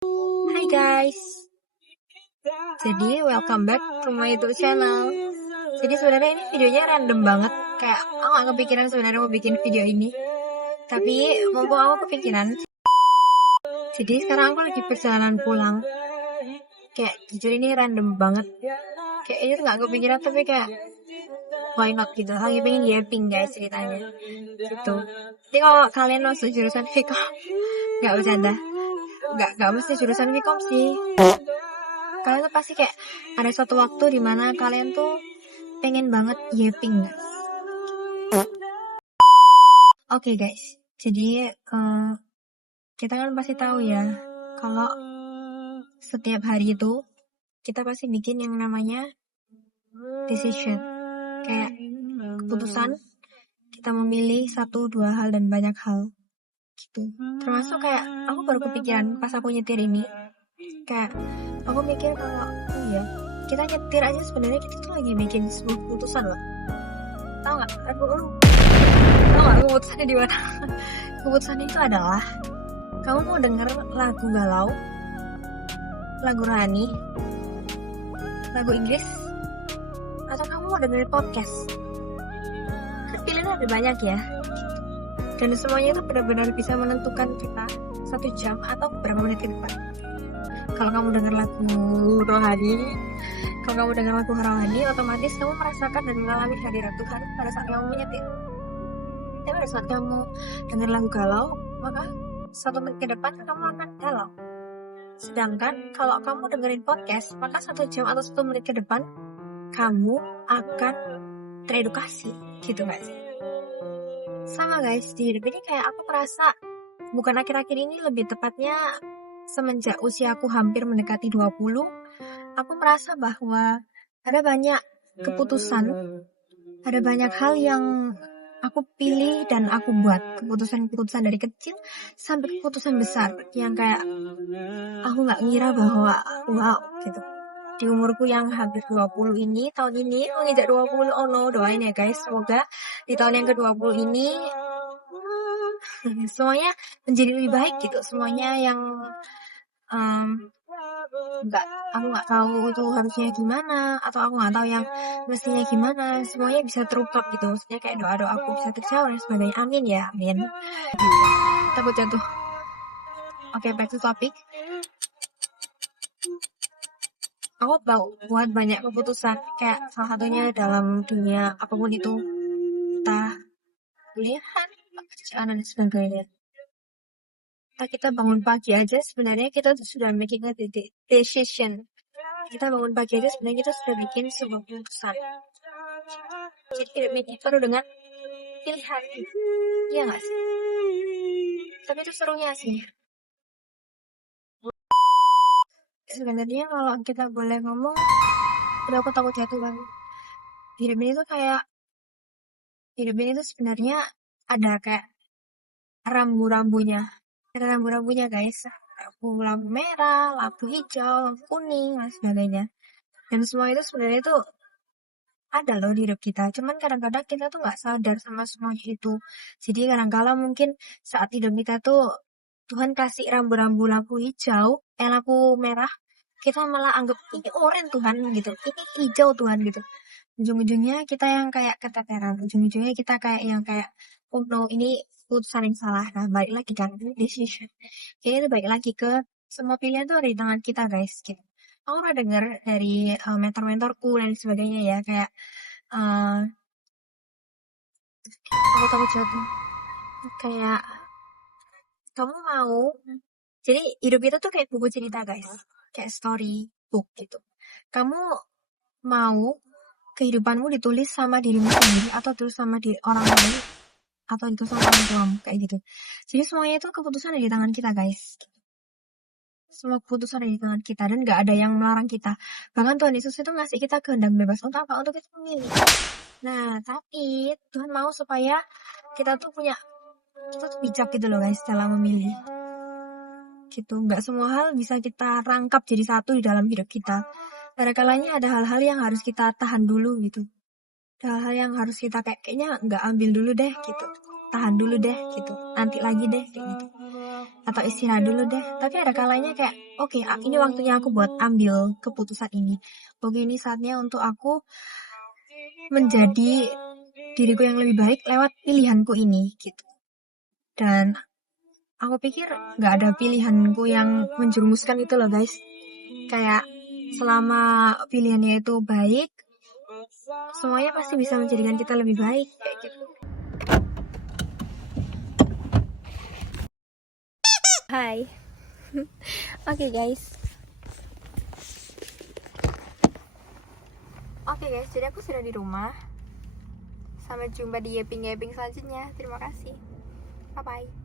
Hai guys, jadi welcome back to my YouTube channel. Jadi sebenarnya ini videonya random banget, kayak aku gak kepikiran sebenarnya mau bikin video ini. Tapi mumpung aku kepikiran, jadi sekarang aku lagi perjalanan pulang. Kayak jujur ini random banget, kayak ini tuh gak kepikiran tapi kayak why not gitu. Lagi pengen yapping guys ceritanya gitu. Jadi kalau kalian masuk jurusan Vkom, gak bercanda, gak mesti jurusan Vkom sih. Kalian tuh pasti kayak ada suatu waktu dimana kalian tuh pengen banget yapping guys. Oke guys, jadi kita kan pasti tahu ya kalau setiap hari itu kita pasti bikin yang namanya decision, kayak keputusan kita memilih 1-2 hal dan banyak hal gitu. Termasuk kayak aku baru kepikiran pas aku nyetir ini, kayak aku mikir kalau iya kita nyetir aja sebenarnya kita tuh lagi bikin sebuah keputusan loh. Tahu nggak? Tahu nggak keputusannya di mana? Keputusannya itu adalah kamu mau denger lagu galau, lagu rohani, lagu Inggris, atau kamu mau dengerin podcast. Pilihannya ada banyak ya. Dan semuanya itu benar-benar bisa menentukan kita 1 jam atau beberapa menit ke depan. Kalau kamu dengar lagu rohani, otomatis kamu merasakan dan mengalami kehadiran Tuhan pada saat kamu menyetir. Tapi pada saat kamu dengar lagu galau, maka 1 menit ke depan kamu akan galau. Sedangkan kalau kamu dengerin podcast, maka 1 jam atau 1 menit ke depan kamu akan teredukasi, gitu gak sih? Sama guys, di hidup ini kayak aku merasa, bukan akhir-akhir ini, lebih tepatnya semenjak usiaku hampir mendekati 20, aku merasa bahwa ada banyak keputusan, ada banyak hal yang aku pilih dan aku buat. Keputusan-keputusan dari kecil sampai keputusan besar yang kayak aku gak ngira bahwa wow gitu. Di umurku yang hampir 20 ini, tahun ini menginjak 20, oh no, doain ya guys, semoga di tahun yang ke-20 ini semuanya menjadi lebih baik gitu. Semuanya yang aku nggak tahu itu harusnya gimana, atau aku nggak tahu yang mestinya gimana, semuanya bisa terungkap gitu. Maksudnya kayak doa aku bisa terjawab dan sebagainya. Amin ya, amin. Takut jatuh. Oke, back to topic. Aku buat banyak keputusan, kayak salah satunya dalam dunia apapun itu, entah kuliah, pekerjaan dan sebagainya. Kita bangun pagi aja sebenarnya kita sudah making a decision. Kita bangun pagi aja sebenarnya kita sudah bikin sebuah keputusan. Jadi hidup ini penuh dengan pilihan, iya nggak sih? Tapi itu serunya sih. Sebenarnya kalau kita boleh ngomong, udah aku takut jatuh banget. Hidup ini tuh sebenarnya ada kayak rambu-rambunya. Ada rambu-rambunya guys. Lampu merah, lampu hijau, lampu kuning, dan sebagainya. Dan semua itu sebenarnya tuh ada loh di hidup kita. Cuman kadang-kadang kita tuh nggak sadar sama semuanya itu. Jadi kadang-kala mungkin saat hidup kita tuh Tuhan kasih rambu-rambu lampu hijau, lampu merah, kita malah anggap ini oranye Tuhan gitu, ini hijau Tuhan gitu. Ujung-ujungnya kita yang kayak keteteran, ujung-ujungnya kita kayak yang kayak oh no, ini keputusan yang salah. Nah, balik lagi kan decision. Jadi itu balik lagi ke semua pilihan tuh ada di tangan kita guys gitu. Aku pernah dengar dari mentor-mentorku dan sebagainya ya, kayak aku takut jatuh, kayak kamu mau, jadi hidup itu tuh kayak buku cerita guys, kayak story book gitu. Kamu mau kehidupanmu ditulis sama dirimu sendiri, atau ditulis sama orang lain, atau ditulis sama orang tuamu, kayak gitu. Jadi semuanya itu keputusan ada di tangan kita guys. Semua keputusan ada di tangan kita dan gak ada yang melarang kita. Bahkan Tuhan Yesus itu ngasih kita kehendak bebas untuk apa? Untuk kita memilih. Nah, tapi Tuhan mau supaya kita tuh bijak gitu loh guys dalam memilih. Gitu, nggak semua hal bisa kita rangkap jadi satu di dalam hidup kita. Kadang-kalanya ada hal-hal yang harus kita tahan dulu gitu. Ada hal-hal yang harus kita kayaknya nggak ambil dulu deh gitu. Tahan dulu deh gitu. Nanti lagi deh kayak gitu. atau istirahat dulu deh. Tapi ada kalanya kayak, oke, ini waktunya aku buat ambil keputusan ini. Oke, ini saatnya untuk aku menjadi diriku yang lebih baik lewat pilihanku ini, gitu. Dan aku pikir nggak ada pilihanku yang menjerumuskan itu loh guys. Kayak selama pilihannya itu baik, semuanya pasti bisa menjadikan kita lebih baik, kayak gitu. Hai. Oke guys, jadi aku sudah di rumah. Sampai jumpa di yaping-yaping selanjutnya. Terima kasih. Bye-bye.